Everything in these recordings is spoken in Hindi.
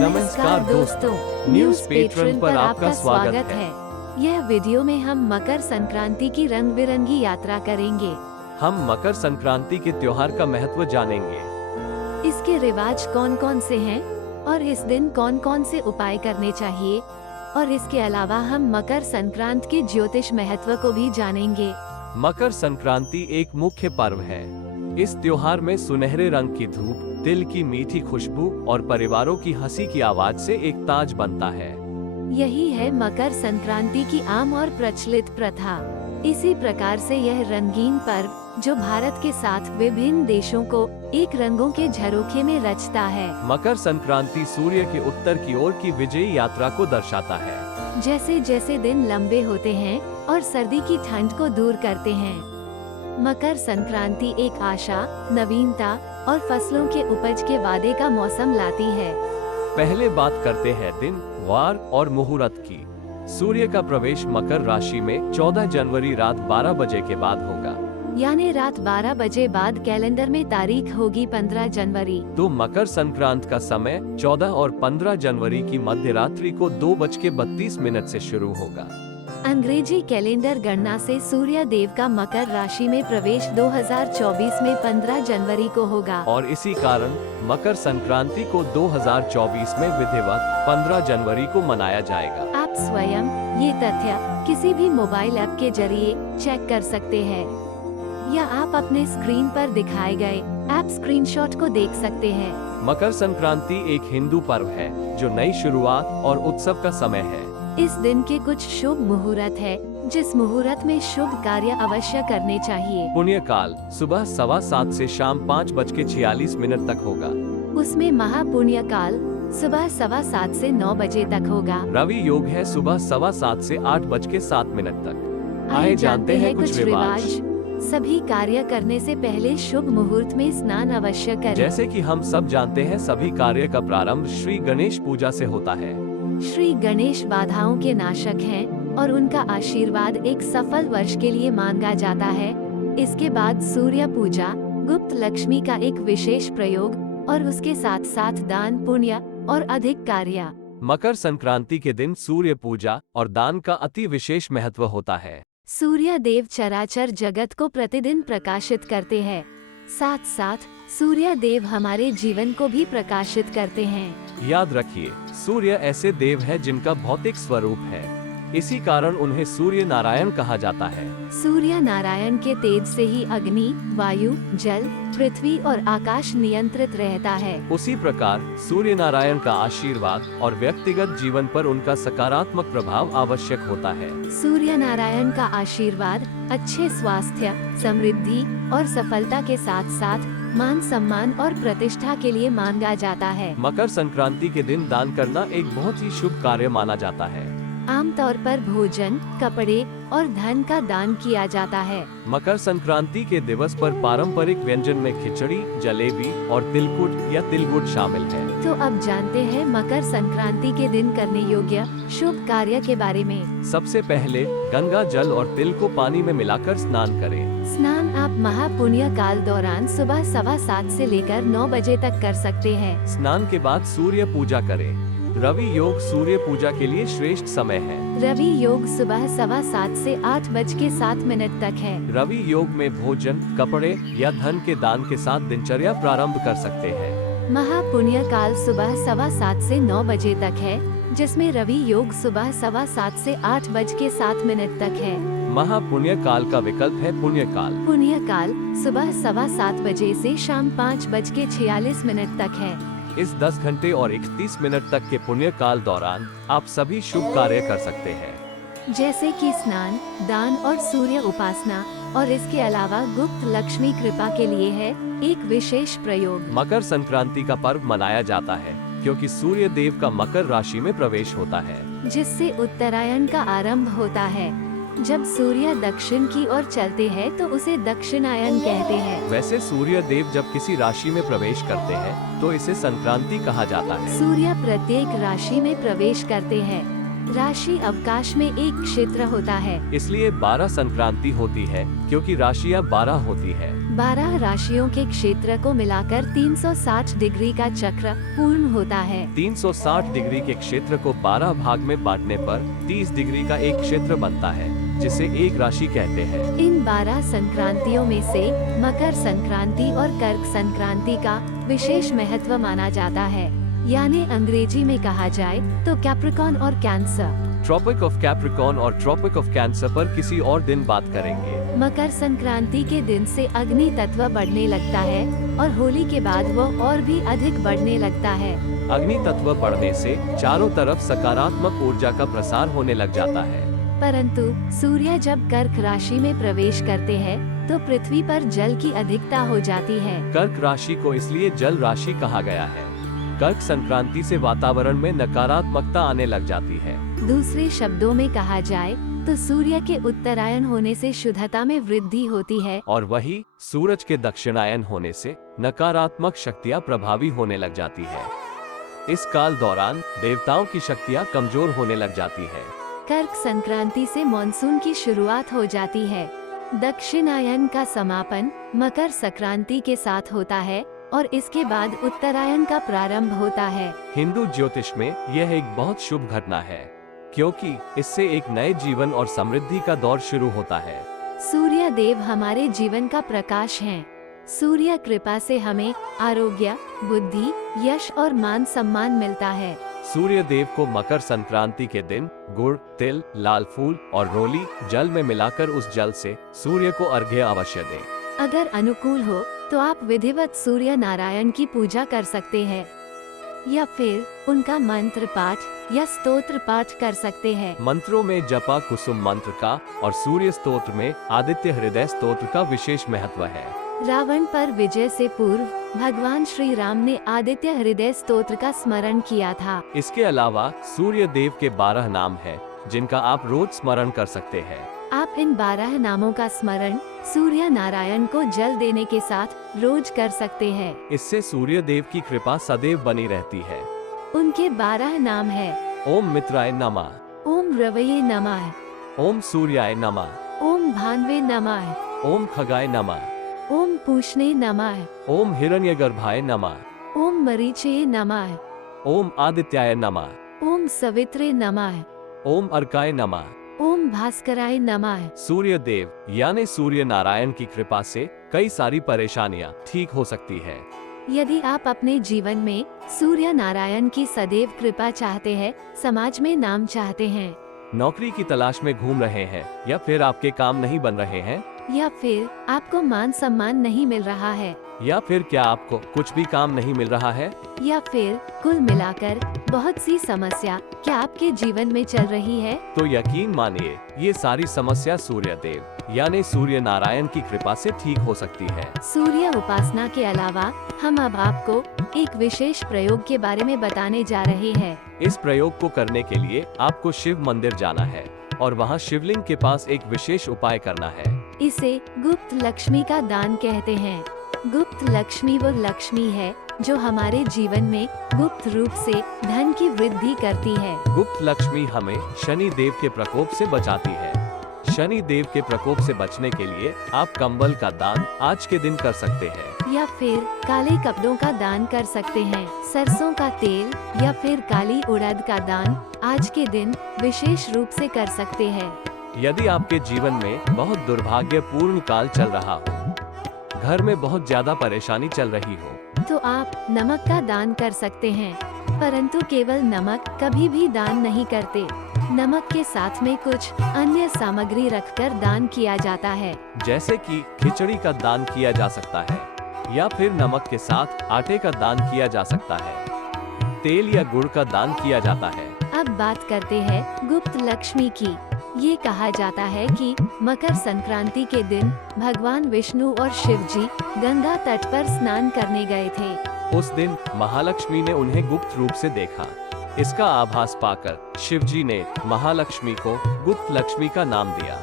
नमस्कार दोस्तों, न्यूज़ पेट्रन पर आपका स्वागत है। यह वीडियो में हम मकर संक्रांति की रंग बिरंगी यात्रा करेंगे। हम मकर संक्रांति के त्योहार का महत्व जानेंगे। इसके रिवाज कौन कौन से हैं और इस दिन कौन कौन से उपाय करने चाहिए, और इसके अलावा हम मकर संक्रांति के ज्योतिष महत्व को भी जानेंगे। मकर संक्रांति एक मुख्य पर्व है। इस त्योहार में सुनहरे रंग की धूप, तिल की मीठी खुशबू और परिवारों की हंसी की आवाज से एक ताज बनता है। यही है मकर संक्रांति की आम और प्रचलित प्रथा। इसी प्रकार से यह रंगीन पर्व, जो भारत के साथ विभिन्न देशों को एक रंगों के झरोखे में रचता है। मकर संक्रांति सूर्य के उत्तर की ओर की विजयी यात्रा को दर्शाता है। जैसे जैसे दिन लंबे होते हैं और सर्दी की ठंड को दूर करते हैं, मकर संक्रांति एक आशा, नवीनता और फसलों के उपज के वादे का मौसम लाती है। पहले बात करते हैं दिन, वार और मुहूर्त की। सूर्य का प्रवेश मकर राशि में 14 जनवरी रात 12 बजे के बाद होगा। यानी रात 12 बजे बाद कैलेंडर में तारीख होगी 15 जनवरी। तो मकर संक्रांति का समय 14 और 15 जनवरी की मध्य रात्रि को 2:32 से शुरू होगा। अंग्रेजी कैलेंडर गणना से सूर्य देव का मकर राशि में प्रवेश 2024 में 15 जनवरी को होगा, और इसी कारण मकर संक्रांति को 2024 में विधिवत 15 जनवरी को मनाया जाएगा। आप स्वयं ये तथ्य किसी भी मोबाइल ऐप के जरिए चेक कर सकते हैं, या आप अपने स्क्रीन पर दिखाए गए ऐप स्क्रीनशॉट को देख सकते हैं। मकर संक्रांति एक हिंदू पर्व है, जो नई शुरुआत और उत्सव का समय है। इस दिन के कुछ शुभ मुहूर्त है, जिस मुहूर्त में शुभ कार्य अवश्य करने चाहिए। पुण्य काल सुबह 7:15 से शाम 5:46 तक होगा। उसमें महापुण्य काल सुबह 7:15 से 9 बजे तक होगा। रवि योग है सुबह 7:15 से 8:07 तक। आइए जानते हैं कुछ रिवाज। सभी कार्य करने से पहले शुभ मुहूर्त में स्नान अवश्य करें। जैसे कि हम सब जानते हैं, सभी कार्य का प्रारंभ श्री गणेश पूजा से होता है। श्री गणेश बाधाओं के नाशक हैं और उनका आशीर्वाद एक सफल वर्ष के लिए मांगा जाता है। इसके बाद सूर्य पूजा, गुप्त लक्ष्मी का एक विशेष प्रयोग और उसके साथ साथ दान पुण्य और अधिक कार्य। मकर संक्रांति के दिन सूर्य पूजा और दान का अति विशेष महत्व होता है। सूर्य देव चराचर जगत को प्रतिदिन प्रकाशित करते हैं, साथ साथ सूर्य देव हमारे जीवन को भी प्रकाशित करते हैं। याद रखिए, सूर्य ऐसे देव है जिनका भौतिक स्वरूप है। इसी कारण उन्हें सूर्य नारायण कहा जाता है। सूर्य नारायण के तेज से ही अग्नि, वायु, जल, पृथ्वी और आकाश नियंत्रित रहता है। उसी प्रकार सूर्य नारायण का आशीर्वाद और व्यक्तिगत जीवन पर उनका सकारात्मक प्रभाव आवश्यक होता है। सूर्य नारायण का आशीर्वाद अच्छे स्वास्थ्य, समृद्धि और सफलता के साथ साथ मान सम्मान और प्रतिष्ठा के लिए मांगा जाता है। मकर संक्रांति के दिन दान करना एक बहुत ही शुभ कार्य माना जाता है। आमतौर पर भोजन, कपड़े और धन का दान किया जाता है। मकर संक्रांति के दिवस पर पारंपरिक व्यंजन में खिचड़ी, जलेबी और तिलकुट या तिलगुड़ शामिल है। तो अब जानते हैं मकर संक्रांति के दिन करने योग्य शुभ कार्य के बारे में। सबसे पहले गंगा जल और तिल को पानी में मिलाकर स्नान करें। स्नान आप महापुण्य काल दौरान सुबह 7:15 से लेकर 9 बजे तक कर सकते हैं। स्नान के बाद सूर्य पूजा करें। रवि योग सूर्य पूजा के लिए श्रेष्ठ समय है। रवि योग सुबह 7:15 से 8:07 तक है। रवि योग में भोजन, कपड़े या धन के दान के साथ दिनचर्या प्रारंभ कर सकते हैं। महापुण्य काल सुबह 7:15 से 9 बजे तक है, जिसमें रवि योग सुबह 7:15 से 8:07 तक है। महापुण्य काल का विकल्प है पुण्य काल। पुण्य काल सुबह 7:15 बजे से शाम 5:46 तक है। इस 10 घंटे और 31 मिनट तक के पुण्य काल दौरान आप सभी शुभ कार्य कर सकते हैं, जैसे कि स्नान, दान और सूर्य उपासना, और इसके अलावा गुप्त लक्ष्मी कृपा के लिए है एक विशेष प्रयोग। मकर संक्रांति का पर्व मनाया जाता है क्योंकि सूर्य देव का मकर राशि में प्रवेश होता है, जिससे उत्तरायण का आरंभ होता है। जब सूर्य दक्षिण की ओर चलते हैं तो उसे दक्षिणायन कहते हैं। वैसे सूर्य देव जब किसी राशि में प्रवेश करते हैं तो इसे संक्रांति कहा जाता है। सूर्य प्रत्येक राशि में प्रवेश करते हैं, राशि अवकाश में एक क्षेत्र होता है। इसलिए 12 संक्रांति होती है क्योंकि राशियां 12 होती है। 12 राशियों के क्षेत्र को मिलाकर 360 डिग्री का चक्र पूर्ण होता है। 360 डिग्री के क्षेत्र को 12 भाग में बांटने पर 30 डिग्री का एक क्षेत्र बनता है, जिसे एक राशि कहते हैं। इन 12 संक्रांतियों में से मकर संक्रांति और कर्क संक्रांति का विशेष महत्व माना जाता है, यानी अंग्रेजी में कहा जाए तो कैप्रिकॉर्न और कैंसर। ट्रॉपिक ऑफ कैप्रिकॉर्न और ट्रॉपिक ऑफ कैंसर पर किसी और दिन बात करेंगे। मकर संक्रांति के दिन से अग्नि तत्व बढ़ने लगता है और होली के बाद वो और भी अधिक बढ़ने लगता है। अग्नि तत्व बढ़ने से चारों तरफ सकारात्मक ऊर्जा का प्रसार होने लग जाता है। परंतु सूर्य जब कर्क राशि में प्रवेश करते हैं तो पृथ्वी पर जल की अधिकता हो जाती है। कर्क राशि को इसलिए जल राशि कहा गया है। कर्क संक्रांति से वातावरण में नकारात्मकता आने लग जाती है। दूसरे शब्दों में कहा जाए तो सूर्य के उत्तरायण होने से शुद्धता में वृद्धि होती है और वही सूरज के दक्षिणायन होने से नकारात्मक शक्तियाँ प्रभावी होने लग जाती है। इस काल दौरान देवताओं की शक्तियाँ कमजोर होने लग जाती है। कर्क संक्रांति से मॉनसून की शुरुआत हो जाती है। दक्षिणायन का समापन मकर संक्रांति के साथ होता है और इसके बाद उत्तरायण का प्रारंभ होता है। हिंदू ज्योतिष में यह एक बहुत शुभ घटना है, क्योंकि इससे एक नए जीवन और समृद्धि का दौर शुरू होता है। सूर्य देव हमारे जीवन का प्रकाश हैं। सूर्य कृपा से हमें आरोग्य, बुद्धि, यश और मान सम्मान मिलता है। सूर्य देव को मकर संक्रांति के दिन गुड़, तिल, लाल फूल और रोली जल में मिलाकर उस जल से सूर्य को अर्घ्य अवश्य दें। अगर अनुकूल हो तो आप विधिवत सूर्य नारायण की पूजा कर सकते हैं या फिर उनका मंत्र पाठ या स्तोत्र पाठ कर सकते हैं। मंत्रों में जपा कुसुम मंत्र का और सूर्य स्तोत्र में आदित्य हृदय स्तोत्र का विशेष महत्व है। रावण पर विजय से पूर्व भगवान श्री राम ने आदित्य हृदय स्तोत्र का स्मरण किया था। इसके अलावा सूर्य देव के 12 नाम हैं, जिनका आप रोज स्मरण कर सकते हैं। आप इन 12 नामों का स्मरण सूर्य नारायण को जल देने के साथ रोज कर सकते हैं। इससे सूर्य देव की कृपा सदैव बनी रहती है। उनके 12 नाम है: ओम मित्राय नमः, ओम रवये नमः, ओम सूर्याय नमः, ओम भान्वे नमः, ओम खगाय नमः, ओम पूष्णे नमः, ओम हिरण्यगर्भाय नमः, ओम मरीचये नमः, ओम आदित्याय नमः, ओम सवित्रे नमः, ओम अर्काय नमः, ओम भास्कराय नमः। सूर्य देव यानी सूर्य नारायण की कृपा से कई सारी परेशानियां ठीक हो सकती है। यदि आप अपने जीवन में सूर्य नारायण की सदैव कृपा चाहते हैं, समाज में नाम चाहते हैं, नौकरी की तलाश में घूम रहे हैं या फिर आपके काम नहीं बन रहे हैं, या फिर आपको मान सम्मान नहीं मिल रहा है, या फिर क्या आपको कुछ भी काम नहीं मिल रहा है, या फिर कुल मिलाकर बहुत सी समस्या क्या आपके जीवन में चल रही है, तो यकीन मानिए ये सारी समस्या सूर्य देव यानी सूर्य नारायण की कृपा से ठीक हो सकती है। सूर्य उपासना के अलावा हम अब आपको एक विशेष प्रयोग के बारे में बताने जा रहे हैं। इस प्रयोग को करने के लिए आपको शिव मंदिर जाना है और वहाँ शिवलिंग के पास एक विशेष उपाय करना है। इसे गुप्त लक्ष्मी का दान कहते हैं। गुप्त लक्ष्मी वो लक्ष्मी है जो हमारे जीवन में गुप्त रूप से धन की वृद्धि करती है। गुप्त लक्ष्मी हमें शनि देव के प्रकोप से बचाती है। शनि देव के प्रकोप से बचने के लिए आप कंबल का दान आज के दिन कर सकते हैं, या फिर काले कपड़ों का दान कर सकते हैं। सरसों का तेल या फिर काली उड़द का दान आज के दिन विशेष रूप से कर सकते हैं। यदि आपके जीवन में बहुत दुर्भाग्यपूर्ण काल चल रहा हो, घर में बहुत ज्यादा परेशानी चल रही हो, तो आप नमक का दान कर सकते हैं। परंतु केवल नमक कभी भी दान नहीं करते। नमक के साथ में कुछ अन्य सामग्री रखकर दान किया जाता है। जैसे कि खिचड़ी का दान किया जा सकता है, या फिर नमक के साथ आटे का दान किया जा सकता है। तेल या गुड़ का दान किया जाता है। अब बात करते हैं गुप्त लक्ष्मी की। ये कहा जाता है कि मकर संक्रांति के दिन भगवान विष्णु और शिव जी गंगा तट पर स्नान करने गए थे। उस दिन महालक्ष्मी ने उन्हें गुप्त रूप से देखा। इसका आभास पाकर शिव जी ने महालक्ष्मी को गुप्त लक्ष्मी का नाम दिया।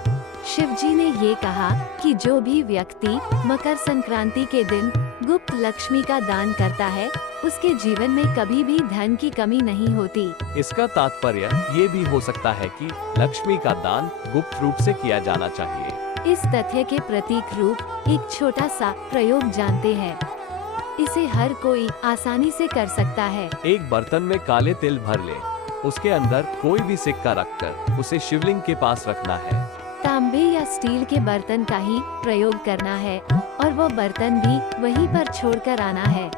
शिव जी ने ये कहा कि जो भी व्यक्ति मकर संक्रांति के दिन गुप्त लक्ष्मी का दान करता है उसके जीवन में कभी भी धन की कमी नहीं होती। इसका तात्पर्य ये भी हो सकता है कि लक्ष्मी का दान गुप्त रूप से किया जाना चाहिए। इस तथ्य के प्रतीक रूप एक छोटा सा प्रयोग जानते हैं। इसे हर कोई आसानी से कर सकता है। एक बर्तन में काले तिल भर ले, उसके अंदर कोई भी सिक्का रखकर उसे शिवलिंग के पास रखना है। तांबे या स्टील के बर्तन का ही प्रयोग करना है और वो बर्तन भी वहीं पर छोड़कर आना है।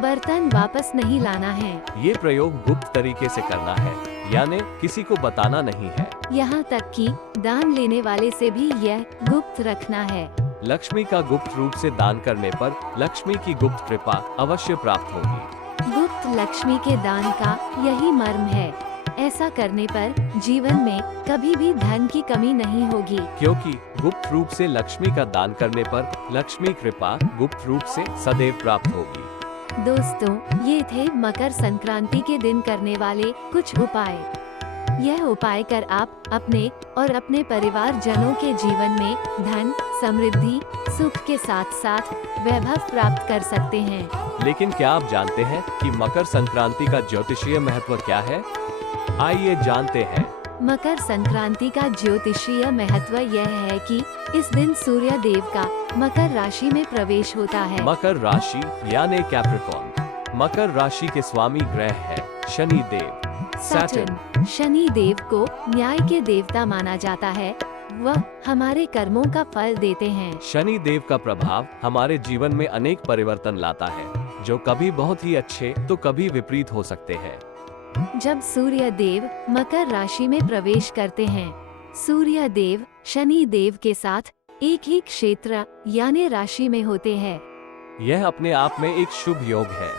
बर्तन वापस नहीं लाना है। ये प्रयोग गुप्त तरीके से करना है, यानी किसी को बताना नहीं है। यहाँ तक कि दान लेने वाले से भी यह गुप्त रखना है। लक्ष्मी का गुप्त रूप से दान करने पर लक्ष्मी की गुप्त कृपा अवश्य प्राप्त होगी। गुप्त लक्ष्मी के दान का यही मर्म है। ऐसा करने पर जीवन में कभी भी धन की कमी नहीं होगी, क्योंकि गुप्त रूप से लक्ष्मी का दान करने पर लक्ष्मी कृपा गुप्त रूप से सदैव प्राप्त होगी। दोस्तों, ये थे मकर संक्रांति के दिन करने वाले कुछ उपाय। यह उपाय कर आप अपने और अपने परिवार जनों के जीवन में धन, समृद्धि, सुख के साथ साथ वैभव प्राप्त कर सकते हैं। लेकिन क्या आप जानते हैं कि मकर संक्रांति का ज्योतिषीय महत्व क्या है? आइए जानते हैं। मकर संक्रांति का ज्योतिषीय महत्व यह है कि इस दिन सूर्य देव का मकर राशि में प्रवेश होता है। मकर राशि यानी कैप्रिकॉर्न। मकर राशि के स्वामी ग्रह है शनि देव, सैटर्न। शनि देव को न्याय के देवता माना जाता है। वह हमारे कर्मों का फल देते हैं। शनि देव का प्रभाव हमारे जीवन में अनेक परिवर्तन लाता है, जो कभी बहुत ही अच्छे तो कभी विपरीत हो सकते हैं। जब सूर्य देव मकर राशि में प्रवेश करते हैं, सूर्य देव शनि देव के साथ एक ही क्षेत्र यानी राशि में होते हैं। यह अपने आप में एक शुभ योग है,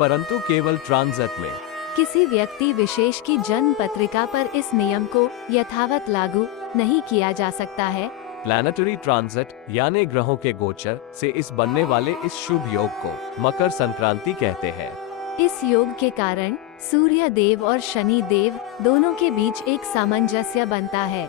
परंतु केवल ट्रांजिट में। किसी व्यक्ति विशेष की जन्म पत्रिका पर इस नियम को यथावत लागू नहीं किया जा सकता है। प्लैनेटरी ट्रांजिट यानी ग्रहों के गोचर से इस बनने वाले इस शुभ योग को मकर संक्रांति कहते हैं। इस योग के कारण सूर्य देव और शनि देव दोनों के बीच एक सामंजस्य बनता है।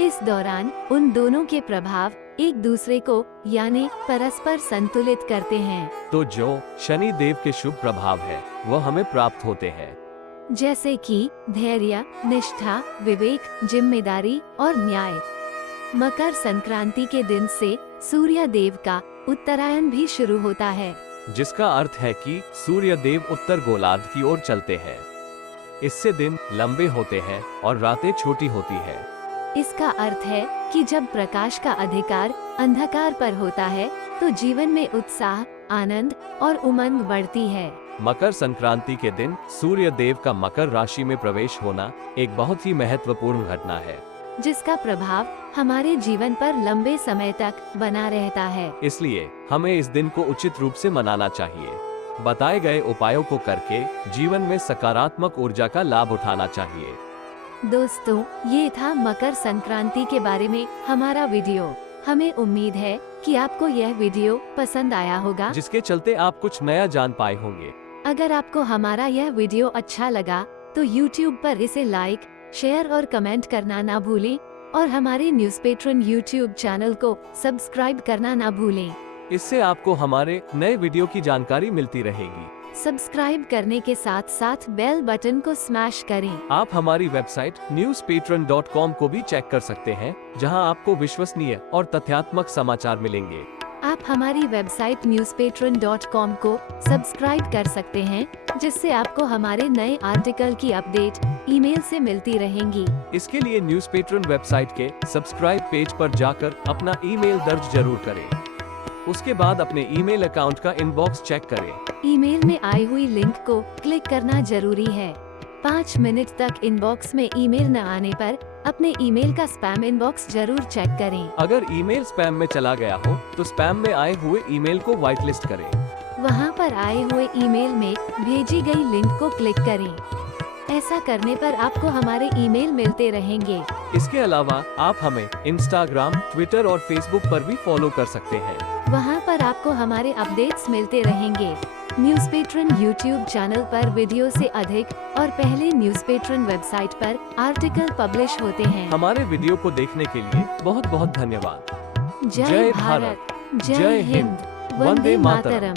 इस दौरान उन दोनों के प्रभाव एक दूसरे को यानी परस्पर संतुलित करते हैं। तो जो शनि देव के शुभ प्रभाव है वो हमें प्राप्त होते हैं, जैसे कि धैर्य, निष्ठा, विवेक, जिम्मेदारी और न्याय। मकर संक्रांति के दिन से सूर्य देव का उत्तरायण भी शुरू होता है, जिसका अर्थ है कि सूर्य देव उत्तर गोलार्ध की ओर चलते हैं। इससे दिन लंबे होते हैं और रातें छोटी होती है। इसका अर्थ है कि जब प्रकाश का अधिकार अंधकार पर होता है तो जीवन में उत्साह, आनंद और उमंग बढ़ती है। मकर संक्रांति के दिन सूर्य देव का मकर राशि में प्रवेश होना एक बहुत ही महत्वपूर्ण घटना है, जिसका प्रभाव हमारे जीवन पर लंबे समय तक बना रहता है। इसलिए हमें इस दिन को उचित रूप से मनाना चाहिए। बताए गए उपायों को करके जीवन में सकारात्मक ऊर्जा का लाभ उठाना चाहिए। दोस्तों, ये था मकर संक्रांति के बारे में हमारा वीडियो। हमें उम्मीद है कि आपको यह वीडियो पसंद आया होगा, जिसके चलते आप कुछ नया जान पाए होंगे। अगर आपको हमारा यह वीडियो अच्छा लगा तो YouTube पर इसे लाइक, शेयर और कमेंट करना ना भूलें और हमारे न्यूज़ पेट्रन YouTube चैनल को सब्सक्राइब करना ना भूलें। इससे आपको हमारे नए वीडियो की जानकारी मिलती रहेगी। सब्सक्राइब करने के साथ साथ बेल बटन को स्मैश करें। आप हमारी वेबसाइट newspatron.com को भी चेक कर सकते हैं, जहां आपको विश्वसनीय और तथ्यात्मक समाचार मिलेंगे। आप हमारी वेबसाइट newspatron.com को सब्सक्राइब कर सकते हैं, जिससे आपको हमारे नए आर्टिकल की अपडेट ईमेल से मिलती रहेंगी। इसके लिए न्यूज़ पेट्रन वेबसाइट के सब्सक्राइब पेज पर जाकर अपना ईमेल दर्ज जरूर करें। उसके बाद अपने ईमेल अकाउंट का इनबॉक्स चेक करें। ईमेल में आई हुई लिंक को क्लिक करना जरूरी है। 5 मिनट तक इनबॉक्स में ईमेल न आने पर अपने ईमेल का स्पैम इनबॉक्स जरूर चेक करें। अगर ईमेल स्पैम में चला गया हो तो स्पैम में आए हुए ईमेल को व्हाइट लिस्ट करें। वहां पर आए हुए ईमेल में भेजी गई लिंक को क्लिक करें। ऐसा करने पर आपको हमारे ईमेल मिलते रहेंगे। इसके अलावा आप हमें इंस्टाग्राम, ट्विटर और फेसबुक पर भी फॉलो कर सकते हैं। वहां पर आपको हमारे अपडेट्स मिलते रहेंगे। न्यूज़ पेट्रन YouTube चैनल पर वीडियो से अधिक और पहले न्यूज़ पेट्रन वेबसाइट पर आर्टिकल पब्लिश होते हैं। हमारे वीडियो को देखने के लिए बहुत बहुत धन्यवाद। जय भारत, जय हिंद। वंदे मातरम।